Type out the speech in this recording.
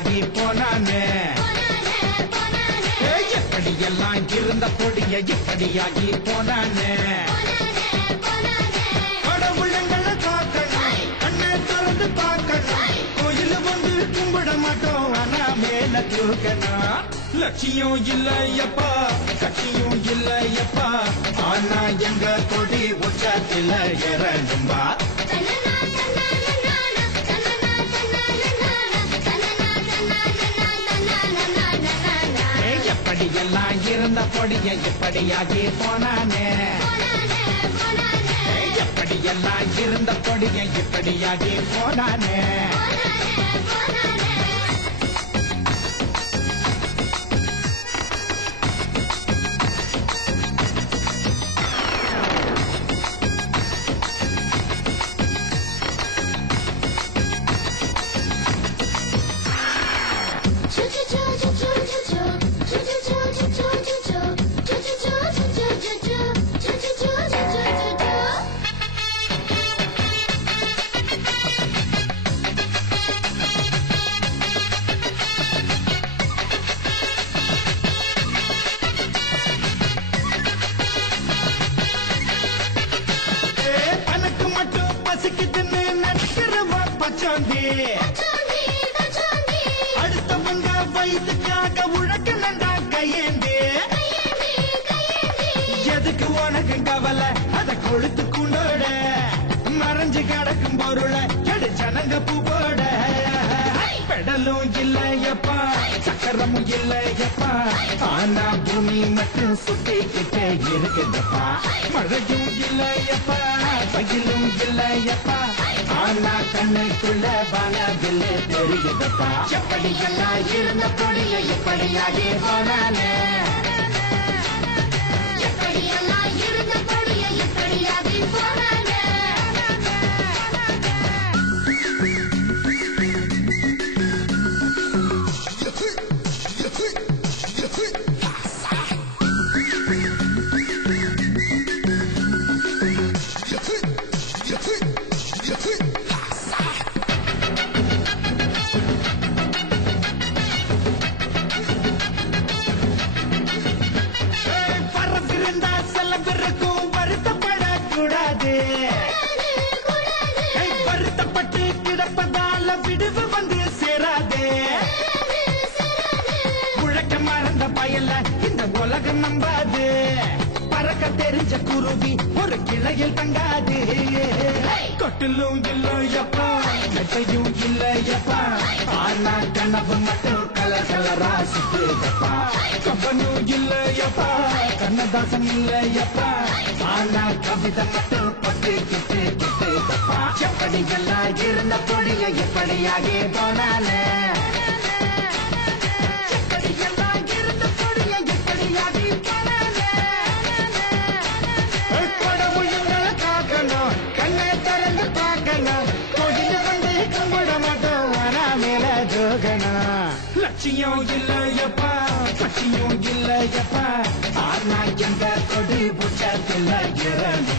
எப்படியாகி போனானே எப்படியெல்லாம் இருந்த பொடிய எப்படியாகி போனானே கடவுளங்களை காக்கணும் கண்ணை திறந்து பார்க்கணும் கோயில் வந்து கும்பிட மாட்டோம் ஆனா மேல தூக்கணும் லட்சியம் இல்லையப்பா கட்சியும் இல்லையப்பா ஆனா எங்க கொடி உச்சத்தில இறங்கும்பா எப்படியெல்லாம் இருந்த பொடிய எப்படியாகி போனானே எப்படியெல்லாம் இருந்த பொடிய எப்படியாகி போனானே அடுத்தவங்க வயதுக்காக உழக்க நண்டா கையேந்தி எதுக்கு உனக்கு கவலை அத கொழுத்து குண்டோட மறைஞ்சு கிடக்கும் பொருளை எடு ஜனங்க பூவோட பெடலும் இல்லையப்பா சக்கரமும் இல்லையப்பா ஆனா பூமி மட்டும் சுத்திக்கிட்டே இருக்குதப்பா மழையும் இல்லையப்பா பயிலும் இல்லையப்பா ஆனா கண்ணுக்குள்ள வானவில்லை தெரியுதப்பா எப்படியெல்லாம் இருந்த பொடிய எப்படியாகி போனானே எப்படியெல்லாம் இருந்த பொடிய எப்படியாகி போனானே வருத்தப்பட்டு கிடப்பதால விடுவு வந்து சேராதே முழக்க மறந்த பயல இந்த உலகம் நம்பாது பறக்க தெரிஞ்ச குருவி ஒரு கிளையில் தங்காது கொட்டிலும் இல்லையப்பா மெட்டையும் இல்லையப்பா ஆனா கனவு மட்டும் கலர் கலரா சுத்துதப்பா கம்பனும் இல்லையப்பா கண்ணதாசன் இல்லையப்பா ஆனா கவிதை மட்டும் பட்டு கிட்டு கிட்டுதப்பா எப்படியெல்லாம் இருந்த பொடிய எப்படியாகி போனானே எப்படியெல்லாம் இருந்த பொடிய எப்படியாகி போனானே கடவுளங்களை காக்கணும் கண்ணை திறந்து பார்க்கணும் கோயில் வந்து கும்பிட மாட்டோம் ஆனா மேல ஜோகணும் லட்சியம் இல்லையப்பா கட்சியும் இல்லையப்பா ஆனா எங்க கொடி புச்சத்தில் இறங்கு